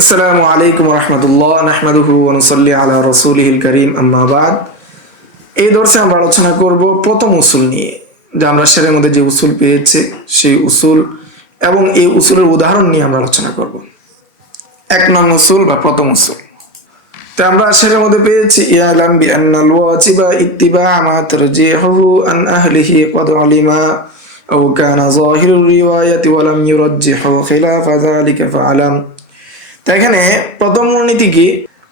আসসালামু আলাইকুম রহমতুল্লাহ নাহমাদুহু ওয়া নুসাল্লি আলা রাসূলিহিল কারীম আম্মা বাদ। এই দর্শে আমরা আলোচনা করব প্রথম উসুল নিয়ে, যে আমরা সেরের মধ্যে যে উসুল পেয়েছি সেই উসুল এবং এই উসুলের উদাহরণ নিয়ে আমরা আলোচনা করব। এক নং উসুল বা প্রথম উসুল। তো আমরা সেরের মধ্যে পেয়েছি ইয়ালাম বিআন্নাল ওয়াজিবা ইত্তিবা মা তারজিহুহু আন আহলিহি ক্বাদ আলিমা আও কানা যাহিরুর রিওয়ায়াতি ওয়া লাম ইউরাজ্জিহু খিলাফা যালিকা ফাআলাম। তো এখানে প্রথম মূলনীতি কি?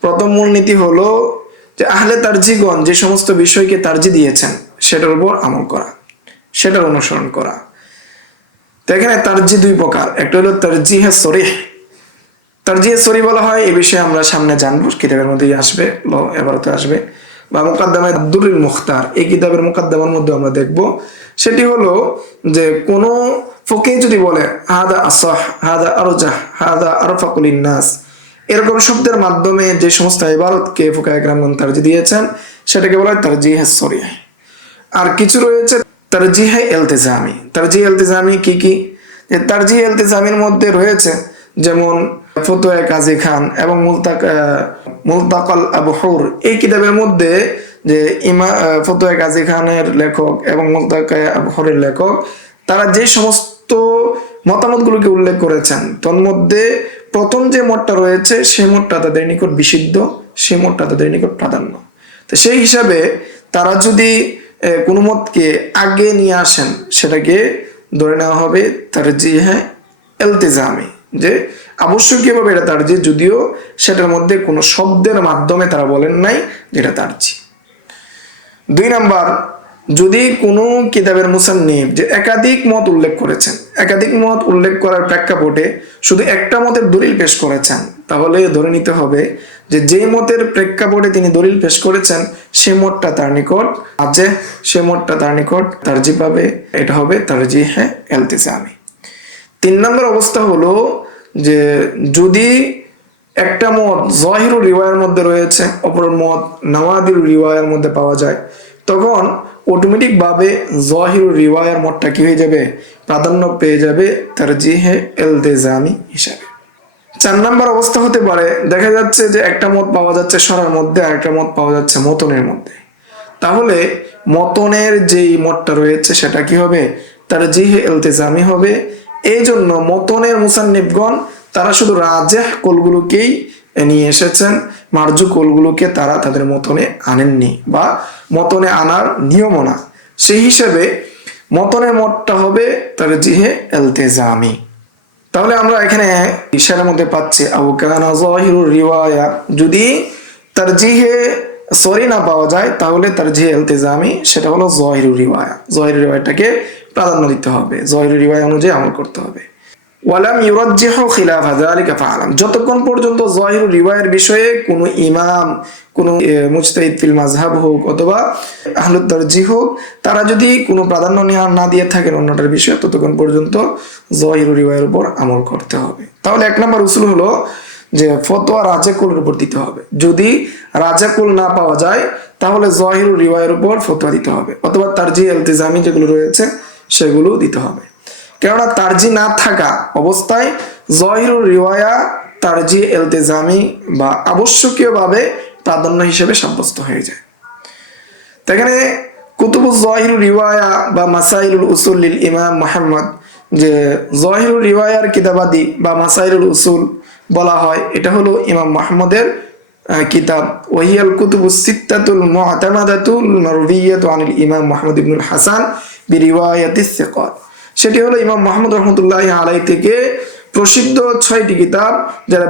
প্রথম মূলনীতি হলো যে আহলে তারজিগণ যে সমস্ত বিষয়কে তারজি দিয়েছেন সেটার উপর আমল করা, সেটার অনুসরণ করা। তো এখানে তারজি দুই প্রকার, একটা হলো তারজিহে সরিহ। তারজিহে সরিহ বলা হয়, এই বিষয়ে আমরা সামনে জানবো, কিতাবের মধ্যেই আসবে, এবারতে আসবে, বা মুকাদ্দামায়ে দুরুল মুখতার এই কিতাবের মুকাদ্দামার মধ্যে আমরা দেখব। সেটি হলো যে কোনো ফকিহ যদি বলে হাদা আসাহ, হাদা আরজাহ, হাদা আরফাকুল নাস, এরকম শব্দের মাধ্যমে যে সমস্ত ইবারতকে ফুকায়ে কেরামগণ তারজিহ দিয়েছেন সেটাকে বলা হয় তারজিহে সরিহ। আর কিছু রয়েছে তারজিহে ইলতিজামি। তারজিহে ইলতিজামি কি কি? যে তারজিহে ইলতিজামির মধ্যে রয়েছে যেমন ফতোয়া কাজী খান এবং মুলতাকাল আবু হুর এই কিতাবের মধ্যে যে ফতোয়া কাজী খানের লেখক এবং মুলতাকা আবু হুরের লেখক তারা যে সমস্ত মতামতগুলোকে উল্লেখ করেছেন তন্মধ্যে প্রথম যে মতটা রয়েছে সেই মতটা তাদের নিকট বিশুদ্ধ, সেই মতটা তাদের নিকট প্রাধান্য। তো সেই হিসাবে তারা যদি কোনো মতকে আগে নিয়ে আসেন সেটাকে ধরে নেওয়া হবে তারজিহে ইলতিজামি, যে আবশ্যকীয়ভাবে এটা তারজি, যদিও সেটার মধ্যে কোনো শব্দের মাধ্যমে তারা বলেন নাই যেটা তারজি। দুই নাম্বার, যদি কোনো কিতাবের মুসান্নিফ যে একাধিক মত উল্লেখ করেছেন, একাধিক মত উল্লেখ করার প্রেক্ষাপটে শুধু একটা মতের দলিল পেশ করেছেন, তাহলে ধরে নিতে হবে যে যেই মতের প্রেক্ষাপটে তিনি দলিল পেশ করেছেন সে মতটা তার নিকট আছে, সে মতটা তার নিকট তারজি পাবে, এটা হবে তারজিহে ইলতিজামি। তিন নম্বর অবস্থা হলো যে যদি একটা মত যাহিরুর রিওয়ায়ার মধ্যে রয়েছে, অপর মত নাওয়াদির রিওয়ায়ার মধ্যে পাওয়া যায়, তখন অটোমেটিক ভাবে যাহিরুর রিওয়ায়ার মতটা কি হয়ে যাবে? প্রাধান্য পেয়ে যাবে তারজিহে ইলতিজামি হিসাবে। চার নম্বর অবস্থা হতে পারে, দেখা যাচ্ছে যে একটা মত পাওয়া যাচ্ছে সরার মধ্যে আর একটা মত পাওয়া যাচ্ছে মতনের মধ্যে, তাহলে মতনের যেই মতটা রয়েছে সেটা কি হবে? তারজিহে ইলতিজামি হবে। এই জন্য মতনের মুসান্নিফগণ তারা শুধু রাজেহ কলগুলোকেই নিয়ে এসেছেন, মারজু কলগুলোকে তারা তাদের মতনে আনেননি বা মতনে আনার নিয়মও না। সেই হিসেবে মতনের মতটা হবে তারজিহে ইলতিজামি। তাহলে আমরা এখানে ইশারার মধ্যে পাচ্ছি আও কানা যাহিরুর রিওয়ায়া, যদি তারজিহে সরি না পাওয়া যায় তাহলে তারজিহে ইলতিজামি, সেটা হলো যাহিরুর রিওয়ায়া। যাহিরুর রিওয়ায়াটাকে প্রাধান্য দিতে হবে, যাহিরুর রিওয়ায়া অনুযায়ী আমল করতে হবে। ওয়ালাম ইউরাজ্জিহু খিলাফা যালিকা ফাআলাম, যতক্ষণ পর্যন্ত যাহিরুর রিওয়ায়ার বিষয়ে কোনো ইমাম, কোনো মুজতাহিদ ফিল মাযহাব হোক অথবা আহলুত তারজিহ হোক, তারা যদি কোনো প্রাধান্য না দিয়ে থাকেন অন্যটার বিষয়ে, ততক্ষণ পর্যন্ত যাহিরুর রিওয়ায়ার উপর আমল করতে হবে। তাহলে এক নম্বর উসুল হলো যে ফতোয়া রাজাকুলের উপর দিতে হবে। যদি রাজাকুল না পাওয়া যায় তাহলে যাহিরুর রিওয়ায়ার উপর ফতোয়া দিতে হবে, অথবা তারজিহ ইলতিজামি যেগুলো রয়েছে সেগুলো দিতে হবে। কেননা তারজি না থাকা অবস্থায় যাহিরুর রিওয়ায়া তারজিহ ইলতিজামি বা আবশ্যকীয়ভাবে প্রাধান্য হিসেবে সাব্যস্ত হয়ে যায়। এখানে কুতুবুজ যাহিরুর রিওয়ায়া বা মাসাইলুল উসুল লিল ইমাম মুহাম্মদ, যে যাহিরুর রিওয়ায়ার কিতাবাদি বা মাসাইলুল উসুল বলা হয়, এটা হলো ইমাম মুহাম্মদের কিতাব। ওয়াহিয়াল কুতুবুস সিত্তাতুল মু'তামাদাতুল মারউইয়াতু আনিল ইমাম মুহাম্মদ ইবনুল হাসান বিরিওয়ায়াতিস সিকাত, সেটি হলো ইমাম মুহাম্মদ রাহমাতুল্লাহি আলাইহি থেকে প্রসিদ্ধ 6টি কিতাব, যারা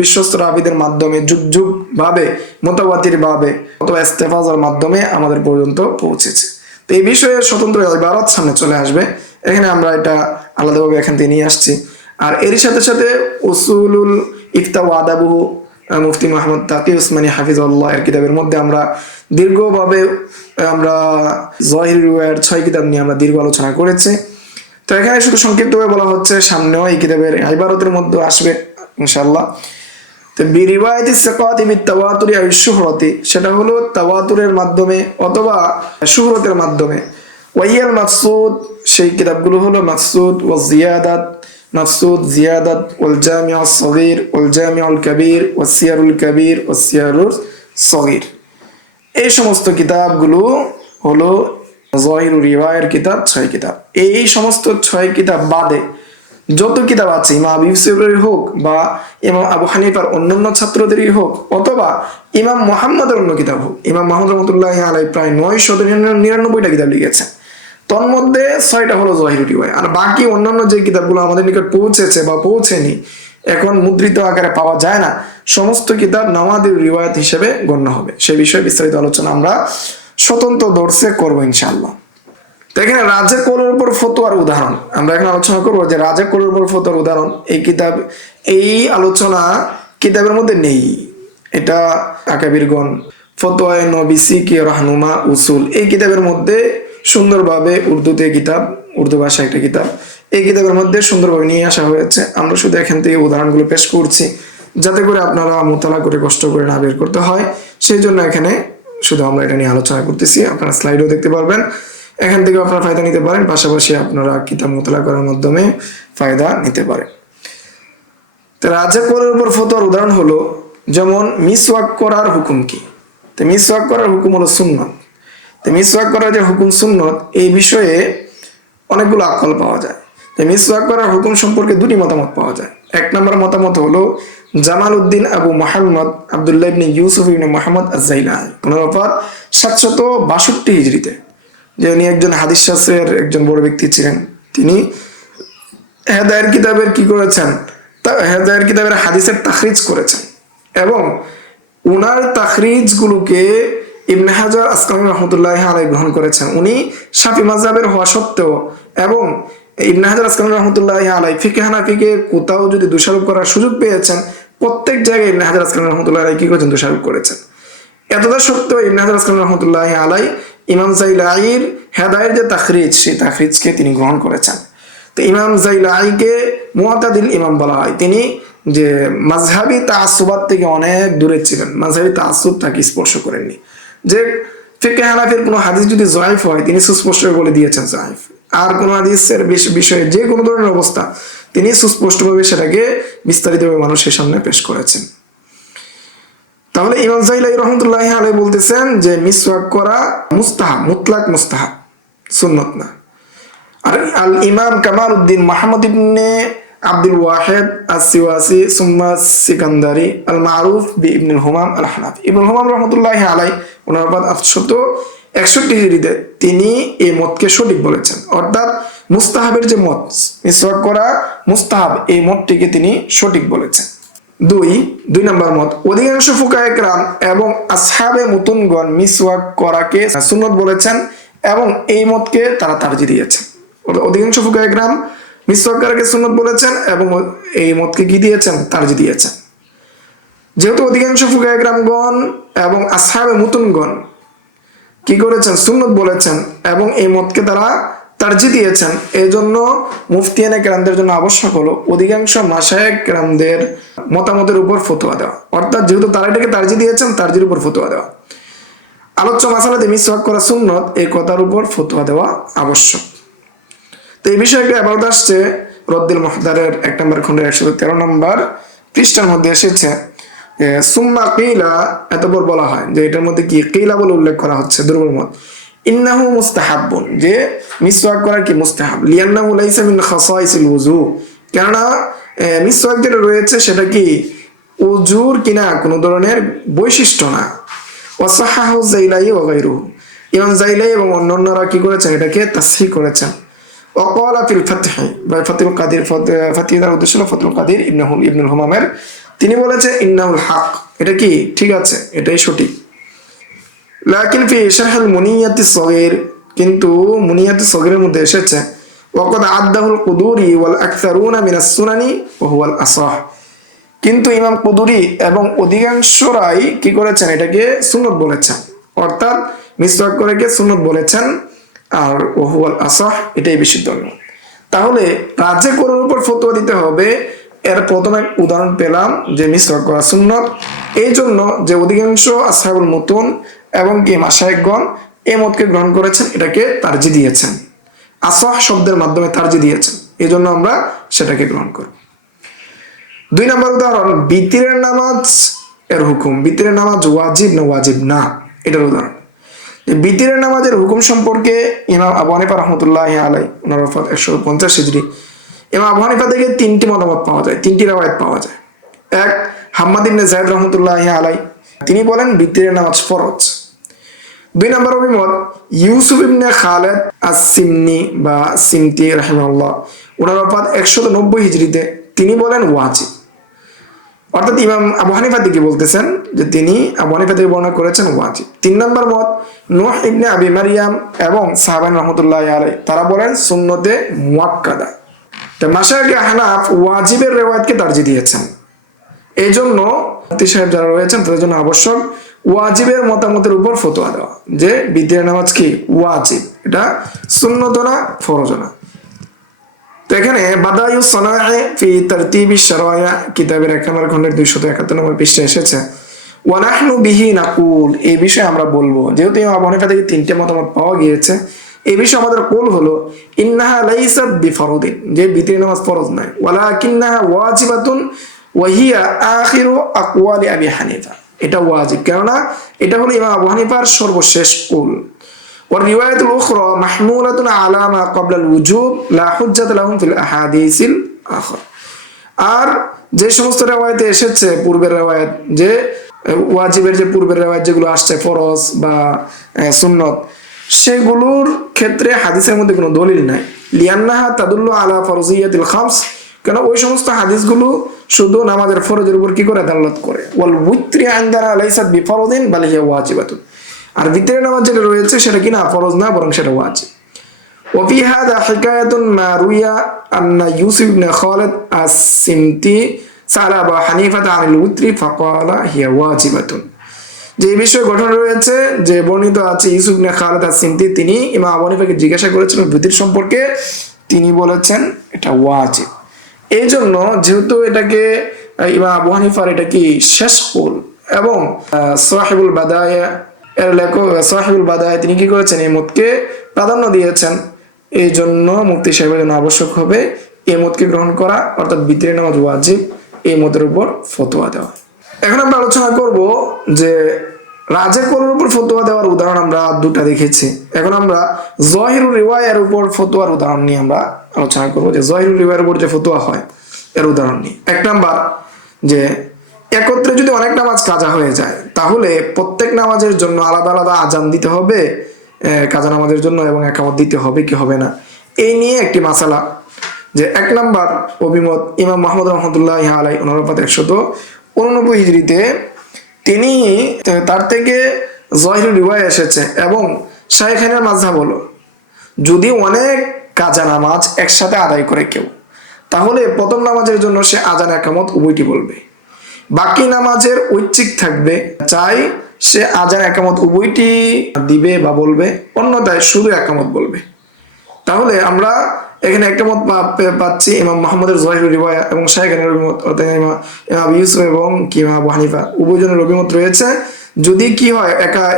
বিশ্বস্ত রাবীদের মাধ্যমে যুগ যুগ ভাবে মুতাওয়াতির ভাবে অথবা ইস্তেফাজার মাধ্যমে আমাদের পর্যন্ত পৌঁছেছে। তো এই বিষয়ে স্বতন্ত্র ইবারত সামনে চলে আসবে, এখানে আমরা এটা আলাদাভাবে এখান থেকে নিয়ে আসছি। আর এর সাথে সাথে উসুলুল ইফতা ওয়া আদাবুহু মুফতি মুহাম্মদ তাকি উসমানী হাফিজাহুল্লাহ এর কিতাবের মধ্যে আমরা দীর্ঘভাবে আমরা যাহির রিওয়ায়ার 6 কিতাব নিয়ে আমরা দীর্ঘ আলোচনা করেছি। তো এখানে শুধু সংক্ষিপ্তভাবে বলা হচ্ছে, সামনেও এই কিতাবের ইবারতের মধ্যে আসবে ইনশাআল্লাহ। তো বিরিওয়ায়াতিস সিকাত বিতাওয়াতুরি আও শুহরতি, সেটা হলো তাওয়াতুরের মাধ্যমে অথবা শুহরতের মাধ্যমে। ওয়াইয়াল মাকসুদ, সেই কিতাবগুলো হলো মাকসুদ ওয়া জিয়াদাত মাফসুদ, জিয়াদাত, ওয়াল জামিউস সগীর, ওয়াল জামিউল কবির, ওয়াসিয়ারুল কবির, ওয়াসিয়ারুল সগীর। এই সমস্ত কিতাবগুলো হলো যাহিরুর রিওয়ায়ার কিতাব, 6 কিতাব। এই সমস্ত 6 কিতাব বাদে যত কিতাব আছে, ইমাম আবু ইউসুফেরই হোক বা ইমাম আবু হানিফার অন্যান্য ছাত্রদেরই হোক অথবা ইমাম মুহাম্মদের অন্য কিতাব হোক, ইমাম মুহাম্মদ রাহমাতুল্লাহি আলাইহি প্রায় 999টা কিতাব লিখেছেন। তন্মধ্যে 6টা হলো যাহিরুর রিওয়ায়া, আর বাকি অন্যান্য যে কিতাবগুলো আমাদের নিকট পৌঁছেছে বা পৌঁছেনি, এখন মুদ্রিত আকারে পাওয়া যায় না, সমস্ত কিতাব নামাদির রিওয়ায়াত হিসেবে গণ্য হবে। সে বিষয়ে বিস্তারিত আলোচনা আমরা স্বতন্ত্র দর্শে করবো ইনশাআল্লাহ। তো এখানে রাজে কৌলের উপর ফতোয়ার উদাহরণ আমরা এখানে আলোচনা করবো, যে রাজে কৌলের উপর ফতোয়ার উদাহরণ এই কিতাব, এই আলোচনা কিতাবের মধ্যে নেই। এটা আকাবিরগণ ফতোয়ায়ে নবিসি কে রাহনুমা উসুল এই কিতাবের মধ্যে সুন্দরভাবে, উর্দুতে কিতাব, উর্দু ভাষায় একটা কিতাব, এই কিতাবের মধ্যে সুন্দরভাবে নিয়ে আসা হয়েছে। আমরা শুধু এখান থেকে উদাহরণগুলো পেশ করছি যাতে করে আপনারা মোতালা করে কষ্ট করে না বের করতে হয়, সেই জন্য এখানে শুধু আমরা এটা নিয়ে আলোচনা করতেছি। আপনারা স্লাইডও দেখতে পারবেন, এখান থেকে আপনারা ফায়দা নিতে পারেন, পাশাপাশি আপনারা কিতাব মোতালা করার মাধ্যমে ফায়দা নিতে পারেন। তো রাজা কৌলের উপর ফতোয়ার উদাহরণ হলো, যেমন মিসওয়াক করার হুকুম কি? তো মিসওয়াক করার হুকুম হলো সুন্নত। তো মিসওয়াক করার যে হুকুম সুন্নত, এই বিষয়ে অনেকগুলো আকল পাওয়া যায়। তো মিসওয়াক করার হুকুম সম্পর্কে দুটি মতামত পাওয়া যায়। এক নম্বর মতামত হলো জামাল উদ্দিন আবু মোহাম্মদ আব্দুল্লাহ ইবনে ইউসুফ ইবনে মুহাম্মদ আজ-জাইলানি, ওনার ব্যাপার 762 হিজরিতে, যে উনি একজন হাদিস শাস্ত্রের একজন বড় ব্যক্তি ছিলেন। তিনি হেদায়ের কিতাবের কি করেছেন, হেদায়ের কিতাবের হাদিসের তাখরিজ করেছেন, এবং উনার তাখরিজ গুলোকে ইবনে হাজার আসকালানী রহমতুল্লাহি আলাইহি গ্রহণ করেছেন। উনি শাফি মাযহাবের হওয়া সত্ত্বেও, এবং ইবনে হাজার আসকালানী রহমতুল্লাহি আলাইহি ফিকহে হানাফিকে কোথাও যদি দোষারোপ করার সুযোগ পেয়েছেন, প্রত্যেক জায়গায় ইবনে হাজার আসকালানী রহমতুল্লাহি আলাইহি কি করেছেন, দোষারোপ করেছেন। এতটা সত্ত্বেও ইবনে হাজার আসকালানী রহমতুল্লাহি আলাইহি ইমাম জাইলাইর হেদায়ের যে তাখরিজ, সেই তাখরিজকে তিনি গ্রহণ করেছেন। তো ইমাম জাইলাইকে মুআতাদিল ইমাম বলা হয়। তিনি যে মাযহাবী তাআসসুবাত থেকে অনেক দূরে ছিলেন, মাযহাবী তাআসসুব তাকে স্পর্শ করেননি। যে ফিকহে হানাফির কোনো হাদিস যদি জয়ীফ হয়, তিনি সুস্পষ্ট বলে দিয়েছেন জয়ীফ। আর কোনো হাদিসের বিষয়ে যে কোনো ধরনের অবস্থা, তিনি সুস্পষ্টভাবে সেটাকে বিস্তারিতভাবে মানুষের সামনে পেশ করেছেন। তাহলে ইমাম জাইলাই রহমতুল্লাহি আলাইহি বলতেছেন যে মিসওয়াক করা মুস্তাহাব, মুতলাক মুস্তাহাব, সুন্নত না। আর আল ইমাম কামাল উদ্দিন মুহাম্মদ ইবনে আব্দুল ওয়াহিদ আস-সিওয়াসি সুম্মা সিকান্দারি আল মারুফ বি ইবনুল হুমাম আল হানাফি, ইবনুল হুমাম রহমতুল্লাহি আলাইহি ওনার বাদ 861 হিজরিতে তিনি এই মতকে সঠিক বলেছেন। অর্থাৎ মুস্তাহাবের যে মত, মিসওয়াক করা মুস্তাহাব, এই মতটিকে তিনি সঠিক বলেছেন। দুই নম্বর মত, অধিকাংশ ফুকায়ে কেরাম এবং আসহাবে মুতুনগণ মিসওয়াক করাকে সুন্নত বলেছেন এবং এই মতকে তারা তারজিহ দিয়েছেন। অধিকাংশ ফুকায়ে কেরাম মিসওয়াক করাকে সুন্নত বলেছেন এবং এই মতকে কি দিয়েছেন, তারজিহ দিয়েছেন। যেহেতু অধিকাংশ ফুকায়ে কেরামগণ এবং আসহাবে মুতুনগণ কি করেছেন, সুন্নত বলেছেন এবং এই মতকে তারা তারজিহ দিয়েছেন, এই জন্য মুফতিয়ানে কেরামদের জন্য আবশ্যক হলো অধিকাংশ মাশায়েখ কেরামদের মতামতের উপর ফতোয়া দেওয়া। অর্থাৎ যেহেতু তারা এটাকে তারজিহ দিয়েছেন, তারজির উপর ফতোয়া দেওয়া। আলোচ্য মাসালাতে মিসওয়াক করা সুন্নত, এই কথার উপর ফতোয়া দেওয়া আবশ্যক। তো এই বিষয়ে একটা ইবারত আসছে রদ্দুল মুহতারের 1 নম্বর খণ্ডের 113 নম্বর পৃষ্ঠার মধ্যে এসেছে, সুম্মা কিলা, এতপর বলা হয় যে এটার মধ্যে কি কিলা বলে উল্লেখ করা হচ্ছে, দুর্বল মত, ইন্নাহু মুস্তাহাব্বুন, যে মিসওয়াক করা কি মুস্তাহাব, লিআন্নাহু লাইসা মিন খাসাইসিল ওযু, কেননা মিসওয়াক যেটা রয়েছে সেটা কি ওযুর কিনা কোনো ধরনের বৈশিষ্ট্য না। ওয়াসাহাহু জাইলাই ওয়া গায়রুহু, ইমাম জাইলাই এবং অন্যান্যরা কি করেছেন, এটাকে তাসহিহ করেছেন। ওয়াকালা ফিল ফাতহি, বা ফাতুল কাদির, ফাতিহার উদ্দেশ্য ফাতুল কাদির ইবনুল হুমামের, তিনি বলেছেন ইন্নাহুল হক, এটা কি ঠিক আছে, এটাই সঠিক। লাকিন ফি শারহুল মুনিয়াতিস সগীর, কিন্তু মুনিয়াতিস সগীরের মধ্যে এসেছে ওয়াকাদ আদাহুল কুদুরি ওয়াল আকসারুনা মিনাস সুনানি ওয়া হুয়াল আসাহ, কিন্তু ইমাম কুদুরি এবং অধিকাংশরাই কি করেছেন, এটাকে সুন্নত বলেছেন। অর্থাৎ মিসওয়াক করাকে সুন্নত বলেছেন, আর ওয়া হুয়াল আসাহ, এটাই বিশুদ্ধ মত। তাহলে রাজে কোরআনের উপর ফতোয়া দিতে হবে, এর প্রথমে উদাহরণ পেলাম যে মিসওয়াক করা সুন্নত, এই জন্য যে অধিকাংশ আসহাবুল মুতুন এবং কি মাশায়েখগণ এই মতকে গ্রহণ করেছেন, এটাকে তারজিহ দিয়েছেন, আসাহ শব্দের মাধ্যমে তারজিহ দিয়েছেন। এই জন্য আমরা সেটাকে গ্রহণ করব। 2 নম্বর উদাহরণ, বিতিরের নামাজ এর হুকুম। বিতিরের নামাজ ওয়াজিব না ওয়াজিব না, এটার উদাহরণ। বিতিরের নামাজের হুকুম সম্পর্কে ইমাম আবু হানিফা রাহমাতুল্লাহ আলাই, ওনার ওফাত 150 হিজরি, ইমাম আবু হানিফা থেকে 3টি মতামত পাওয়া যায়, 3টি রাওয়ায়াত পাওয়া যায়। এক, হাম্মাদ ইবনে যায়েদ রাহমাতুল্লাহ আলাই, তিনি বলেন বিতিরের নামাজ ফরজ। 2 নম্বর অভিমত, ইউসুফ ইবনে খালেদ আস-সিমনি বা সিমতি রাহিমাহুল্লাহ, ওনার ওফাত 190 হিজরিতে, তিনি বলেন ওয়াজিব। অর্থাৎ ইমাম আবু হানিফা থেকে বলতেছেন যে তিনি আবু হানিফা থেকে বর্ণনা করেছেন ওয়াজিব। 3 নম্বর মত, নূহ ইবনে আবি মারিয়াম এবং সাহাবায়ে রাহমাতুল্লাহ আলাইহি, তারা বলেন সুন্নতে মুআক্কাদা। তো মাশায়েখে আহনাফ ওয়াজিবের রিওয়ায়াতকে তারজিহ দিয়েছেন। এই জন্য মুফতি সাহেব যারা রয়েছেন তাদের জন্য আবশ্যক ওয়াজিবের মতামতের উপর ফতোয়া দেওয়া, যে বিতিরের নামাজ কি ওয়াজিব, এটা সুন্নত না, ফরজ না। তো এখানে বাদায়ুস সানাঈ ফি তারতিবিশ শারায়া কিতাবের 1 নম্বর খণ্ডের 271 নম্বর পৃষ্ঠায় এসেছে, ওয়া নাহনু বিহি নাকুল, এই বিষয়ে আমরা বলবো, যেহেতু ইমাম আবু হানিফা থেকে 3টে মতামত পাওয়া গিয়েছে, এই বিষয়ে আমাদের কৌল হলো ইন্নাহা লাইসাত বিফরদিন, যে বিতির নামাজ ফরজ নয়, ওয়ালাকিন্নাহা ওয়াজিবাতুন ওয়া হিয়া আখিরু আকওয়ালি আবি হানিফা, এটা ওয়াজিব, কেননা এটা হলো ইমাম আবু হানিফার সর্বশেষ কৌল। والرواية الأخرى محمولة على ما قبل الوجوب لا حجة لهم في الأحاديث الآخر। আর যে সমস্ত রিওয়ায়াতে এসেছে পূর্বের রিওয়ায়াত, যে ওয়াজিবের যে পূর্বের রিওয়ায়াত যেগুলো আসছে ফরজ বা সুন্নত, সেগুলোর ক্ষেত্রে হাদিসের মধ্যে কোনো দলিল নাই। লিয়ান্নাহা তাদুল্লু আলা ফরজিয়াতিল খামস, কেন ওই সমস্ত হাদিসগুলো শুধু নামাজের ফরজের উপর কি করে দালালত করে। ওয়াল উইত্রি ইনদানা লাইসাত বিফরদিন বাল হিয়া ওয়াজিবাতুন, আর বিতিরের নামাজ যেটা রয়েছে সেটা কি না ফরজ না, বরং সেটা ওয়াজিব। وفي هذا حكاية ما روي أن يوسف بن خالد السمتي سأل أبا حنيفة عن الوتر فقال هي واجبة। যে বিষয়ে ঘটনা রয়েছে, যে বর্ণিত আছে ইউসুফ ইবনে খালিদ আস-সিমতি, তিনি ইমাম আবু হানিফাকে জিজ্ঞাসা করেছিলেন বিতির সম্পর্কে, তিনি বলেছেন এটা ওয়াজিব। এই জন্য যেহেতু এটাকে ইমাম আবু হানিফার এটা কি শেষ কৌল, এবং সাহিবুল বাদায়া এর লেখক সাহিবুল বাদায়া তিনি কি করেছেন, এই মতকে প্রাধান্য দিয়েছেন। এই জন্য মুফতি সাহেবের জন্য আবশ্যক হবে এই মতকে গ্রহণ করা, অর্থাৎ বিতিরের নামাজ ওয়াজিব, এই মতের উপর ফতোয়া দেওয়া। এখন আমরা আলোচনা করব যে রাজের কৌলের উপর ফতোয়া দেওয়ার উদাহরণ আমরা 2টা দেখেছি। এখন আমরা জহিরুল রিওয়ায়ার উপর ফতোয়ার উদাহরণ নিয়ে আমরা আলোচনা করব, যে জহিরুল রিওয়ায়ার উপর যে ফতোয়া হয় এর উদাহরণ নিয়ে। 1 নাম্বার, যে একত্রে যদি অনেক নামাজ কাজা হয়ে যায়, তাহলে প্রত্যেক নামাজের জন্য আলাদা আলাদা আজান দিতে হবে কাজা নামাজের জন্য, এবং একামত দিতে হবে কি হবে না, এই নিয়ে একটি মাসালা। যে 1 নাম্বার অভিমত, ইমাম মুহাম্মদ রাহমাতুল্লাহ আলাইহি, ওনার ওফাত 189 হিজরিতে, তিনি তার থেকে জহিরুল রিওয়ায়া এসেছে, এবং শাইখানের মাযহাব হলো যদি অনেক কাজা নামাজ একসাথে আদায় করে কেউ, তাহলে প্রথম নামাজের জন্য সে আজান একামত উভয়টি বলবে, বাকি নামাজের ঐচ্ছিক থাকবে, চাই সে আজান একামত উভয়টি দিবে বা বলবে, অন্যথায় শুধু একামত বলবে। তাহলে আমরা এখানে একটা মত পাচ্ছি ইমাম মুহাম্মদের জহিরুল রিওয়ায়া এবং শাইখানের অভিমত, অর্থাৎ ইমাম ইউসুফ এবং ইমাম আবু হানিফা উভয়জনের অভিমত রয়েছে। যদি কি হয়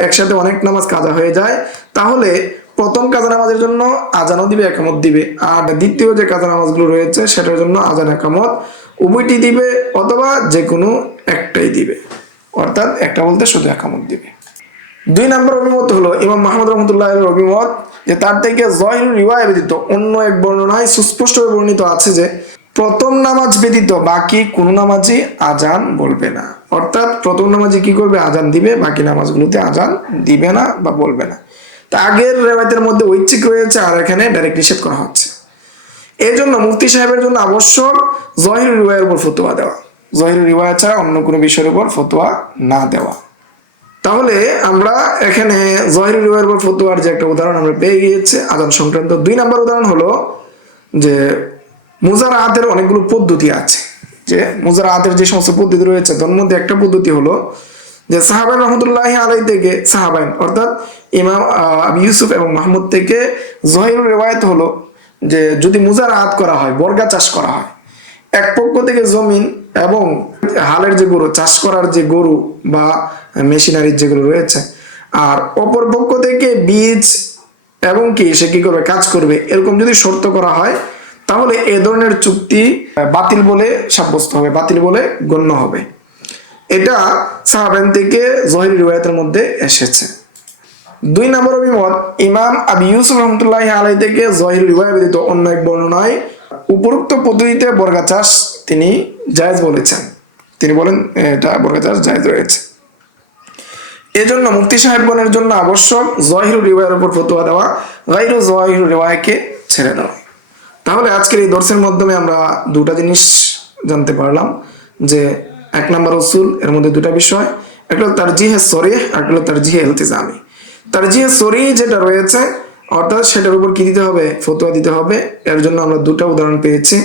একসাথে অনেক নামাজ কাজা হয়ে যায়, তাহলে প্রথম কাজা নামাজের জন্য আজানও দিবে একামত দিবে, আর দ্বিতীয় যে কাজা নামাজগুলো রয়েছে সেটার জন্য আজান একামত উভয়টি দিবে, অথবা যে কোনো একটাই দিবে, অর্থাৎ একটা বলতে শুধু একামত দিবে। 2 নম্বর অভিমত হলো ইমাম মুহাম্মদ রাহমাতুল্লাহ আলাইহির অভিমত, যে তার থেকে জহিরুল রিওয়ায়া ব্যতীত অন্য এক বর্ণনায় সুস্পষ্টভাবে বর্ণিত আছে যে প্রথম নামাজ ব্যতীত বাকি কোনো নামাজই আজান বলবে না, অর্থাৎ প্রথম নামাজে কি করবে, আজান দিবে, বাকি নামাজগুলোতে আজান দিবে না বা বলবে না। তা আগের রিওয়ায়াতের মধ্যে ঐচ্ছিক রয়েছে, আর এখানে ডাইরেক্ট নিষেধ করা হচ্ছে। এই জন্য মুফতি সাহেবের জন্য আবশ্যক জহিরুল রিওয়ায়ার উপর ফতোয়া দেওয়া, জহিরুল রিওয়ায়া ছাড়া অন্য কোনো বিষয়ের উপর ফতোয়া না দেওয়া। তাহলে আমরা এখানে জহিরুল রিওয়ায়ার উপর ফতোয়ার যে একটা উদাহরণ আমরা পেয়ে গিয়েছি আজান সংক্রান্ত। 2 নম্বর উদাহরণ হলো যে মুজারাআতের অনেকগুলো পদ্ধতি আছে, যে মুজারাআতের যে সমস্ত পদ্ধতি রয়েছে তার মধ্যে একটা পদ্ধতি হলো যে সাহাবায়ে রাহমাতুল্লাহ আলাইহি থেকে, সাহাবায়ে অর্থাৎ ইমাম আবু ইউসুফ এবং মাহমুদ থেকে জহিরুল রিওয়ায়াত হলো যে যদি মুজারাআত করা হয়, বর্গা চাষ করা হয়, এক পক্ষ থেকে জমিন এবং হালের যে গরু, চাষ করার যে গরু বা মেশিনারির যেগুলো রয়েছে, আর অপর পক্ষ থেকে বীজ এবং কি সে কি করবে, কাজ করবে, এরকম যদি শর্ত করা হয়, তাহলে এ ধরনের চুক্তি বাতিল বলে সাব্যস্ত হবে, বাতিল বলে গণ্য হবে। এটা সাহাবান থেকে জহির রিওয়ায়াতের মধ্যে এসেছে। 2 নম্বর অভিমত, ইমাম আবু ইউসুফ রহমতুল্লাহি আলাইহি থেকে জহির রিওয়ায়াত ব্যতীত অন্য এক বর্ণনায় উপরোক্ত পদ্ধতিতে বর্গা চাষ তিনি জায়েজ বলেছেন। তিনি বলেন এটা বর্গা চাষ জায়েজ রয়েছে। এজন্য মুফতি সাহেবগণের জন্য আবশ্যক জহির রিওয়ায়াতের উপর ফতোয়া দেওয়া, গায়রু জহির রিওয়ায়াতকে ছেড়ে দেওয়া। তাহলে আজকের এই দর্সের মাধ্যমে আমরা দুটা জিনিস জানতে পারলাম, যে 1 নম্বর উসুল, এর মধ্যে দুটা বিষয়, একটা হলো তারজিহে সরিহ, আর একটা হলো তারজিহে ইলতিজামি। তারজিহে সরিহ যেটা রয়েছে, অর্থাৎ সেটার উপর কি দিতে হবে, ফতোয়া দিতে হবে। এর জন্য আমরা দুটা উদাহরণ পেয়েছি।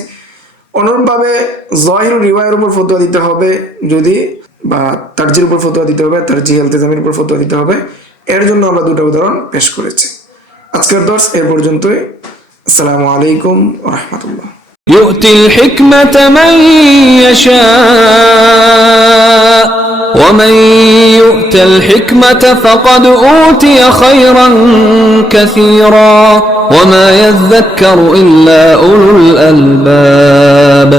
অনুরূপভাবে জহির রিওয়ায়াতের উপর ফতোয়া দিতে হবে যদি, বা তারজির উপর ফতোয়া দিতে হবে, তারজিহে ইলতিজামির উপর ফতোয়া দিতে হবে। এর জন্য আমরা দুটা উদাহরণ পেশ করেছি। আজকের দর্স এ পর্যন্তই। আসসালামু আলাইকুম ওয়া রাহমাতুল্লাহ। يؤتي الحكمة من يشاء ومن يؤت الحكمة فقد أوتي خيرا كثيرا وما يذكر إلا أولو الألباب.